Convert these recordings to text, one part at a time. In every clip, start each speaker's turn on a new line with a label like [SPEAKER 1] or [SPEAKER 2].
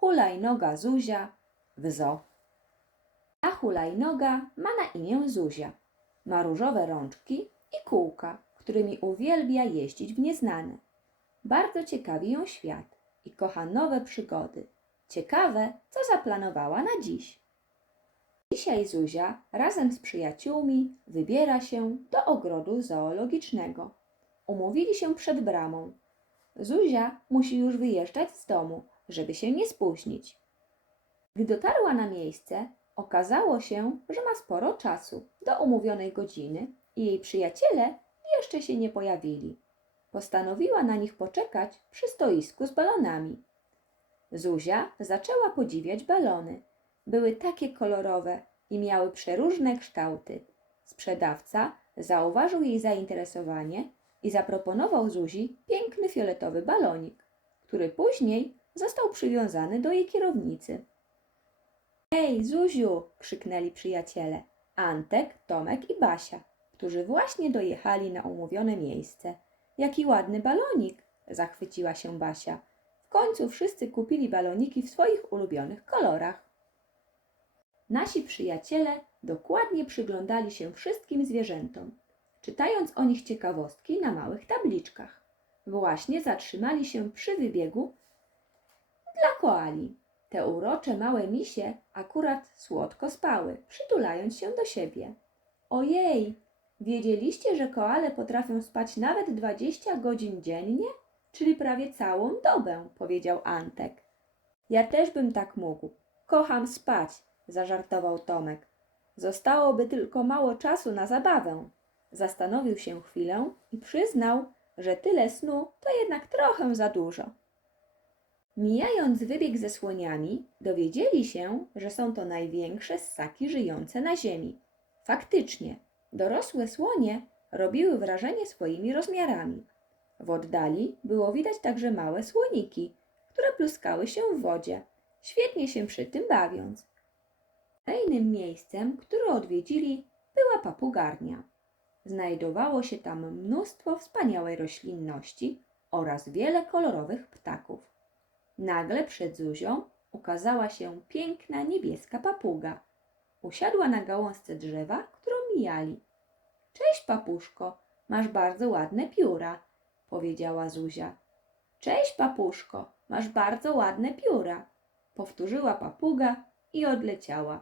[SPEAKER 1] hulajnoga Zuzia w zoo. A hulajnoga ma na imię Zuzia. Ma różowe rączki i kółka, którymi uwielbia jeździć w nieznane. Bardzo ciekawi ją świat i kocha nowe przygody. Ciekawe, co zaplanowała na dziś. Dzisiaj Zuzia razem z przyjaciółmi wybiera się do ogrodu zoologicznego. Umówili się przed bramą. Zuzia musi już wyjeżdżać z domu, żeby się nie spóźnić. Gdy dotarła na miejsce, okazało się, że ma sporo czasu do umówionej godziny i jej przyjaciele jeszcze się nie pojawili. Postanowiła na nich poczekać przy stoisku z balonami. Zuzia zaczęła podziwiać balony. Były takie kolorowe i miały przeróżne kształty. Sprzedawca zauważył jej zainteresowanie i zaproponował Zuzi piękny fioletowy balonik, który później został przywiązany do jej kierownicy. Ej, Zuziu! krzyknęli przyjaciele. Antek, Tomek i Basia, którzy właśnie dojechali na umówione miejsce. Jaki ładny balonik! zachwyciła się Basia. W końcu wszyscy kupili baloniki w swoich ulubionych kolorach. Nasi przyjaciele dokładnie przyglądali się wszystkim zwierzętom, czytając o nich ciekawostki na małych tabliczkach. Właśnie zatrzymali się przy wybiegu dla koali. Te urocze małe misie akurat słodko spały, przytulając się do siebie. Ojej, wiedzieliście, że koale potrafią spać nawet 20 godzin dziennie? Czyli prawie całą dobę, powiedział Antek. Ja też bym tak mógł. Kocham spać, zażartował Tomek. Zostałoby tylko mało czasu na zabawę. Zastanowił się chwilę i przyznał, że tyle snu to jednak trochę za dużo. Mijając wybieg ze słoniami, dowiedzieli się, że są to największe ssaki żyjące na ziemi. Faktycznie, dorosłe słonie robiły wrażenie swoimi rozmiarami. W oddali było widać także małe słoniki, które pluskały się w wodzie, świetnie się przy tym bawiąc. Kolejnym miejscem, które odwiedzili, była papugarnia. Znajdowało się tam mnóstwo wspaniałej roślinności oraz wiele kolorowych ptaków. Nagle przed Zuzią ukazała się piękna niebieska papuga. Usiadła na gałązce drzewa, którą mijali. Cześć, papuszko, masz bardzo ładne pióra, powiedziała Zuzia. Cześć, papuszko, masz bardzo ładne pióra, powtórzyła papuga i odleciała.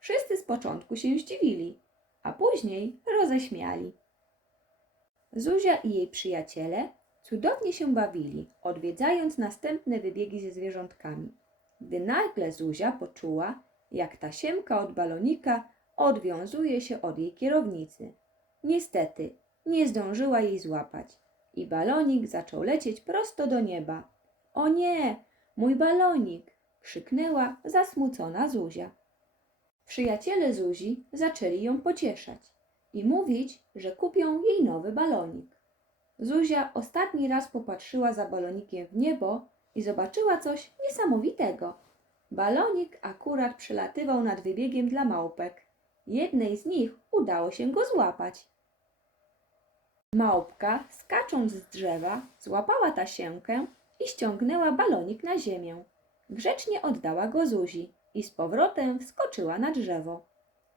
[SPEAKER 1] Wszyscy z początku się zdziwili, a później roześmiali. Zuzia i jej przyjaciele cudownie się bawili, odwiedzając następne wybiegi ze zwierzątkami. Gdy nagle Zuzia poczuła, jak tasiemka od balonika odwiązuje się od jej kierownicy. Niestety, nie zdążyła jej złapać i balonik zaczął lecieć prosto do nieba. O nie, mój balonik! krzyknęła zasmucona Zuzia. Przyjaciele Zuzi zaczęli ją pocieszać i mówić, że kupią jej nowy balonik. Zuzia ostatni raz popatrzyła za balonikiem w niebo i zobaczyła coś niesamowitego. Balonik akurat przelatywał nad wybiegiem dla małpek. Jednej z nich udało się go złapać. Małpka, skacząc z drzewa, złapała tasiemkę i ściągnęła balonik na ziemię. Grzecznie oddała go Zuzi i z powrotem wskoczyła na drzewo.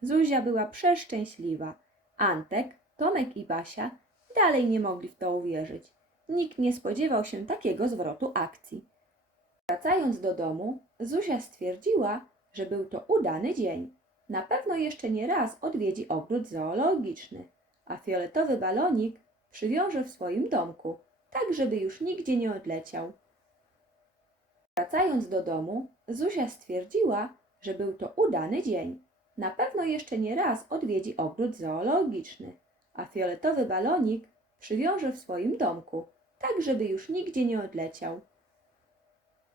[SPEAKER 1] Zuzia była przeszczęśliwa. Antek, Tomek i Basia dalej nie mogli w to uwierzyć. Nikt nie spodziewał się takiego zwrotu akcji. Wracając do domu, Zuzia stwierdziła, że był to udany dzień. Na pewno jeszcze nie raz odwiedzi ogród zoologiczny, a fioletowy balonik przywiąże w swoim domku, tak żeby już nigdzie nie odleciał. Wracając do domu, Zuzia stwierdziła, że był to udany dzień. Na pewno jeszcze nie raz odwiedzi ogród zoologiczny, a fioletowy balonik przywiąże w swoim domku, tak żeby już nigdzie nie odleciał.